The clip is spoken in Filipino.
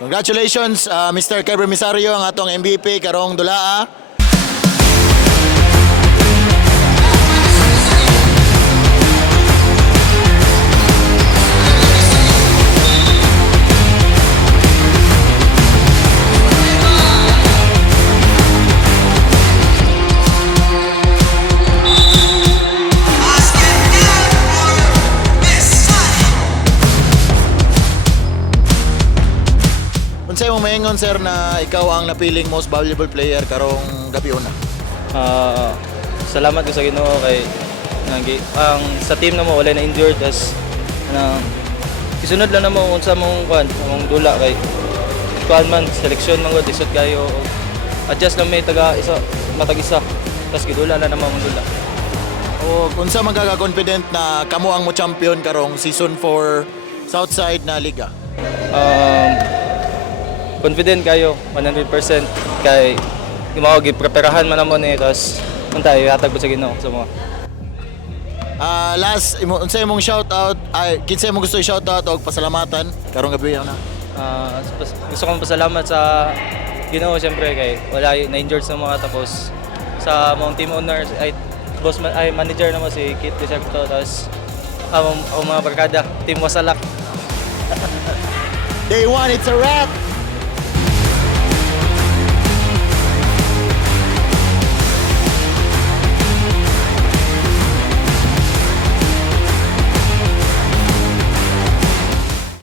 Congratulations, Mr. Kevin Misario, ang atong MVP karong dulaa. Unsay mo maingon sir na ikaw ang napiling most valuable player karong gabi una? Salamat ko sa Ginoo kay ang sa team na mo wala na injured as isunod lang na mo unsa mong mong dula kay kuan man seleksyon man gud isot kayo adjust lang may taga isa matag isa tas gidula na naman mong dula. O unsa magkaka-confident na kamo ang mo champion karong season 4 Southside na liga? Confident kayo 100% kay mao gipreparahan man namon tas untay hatag sa Ginoo sa mga. Last unsa imong shout out ay kinsa imong gusto i-shout out og pasalamatan karong gabi una? Gusto kong pasalamat sa Ginoo siyempre kay wala na injured sa mga tapos sa mga team owners ay manager naman si Kit Desecto tas ang mga barkada team Wasalak. Day 1 it's a wrap.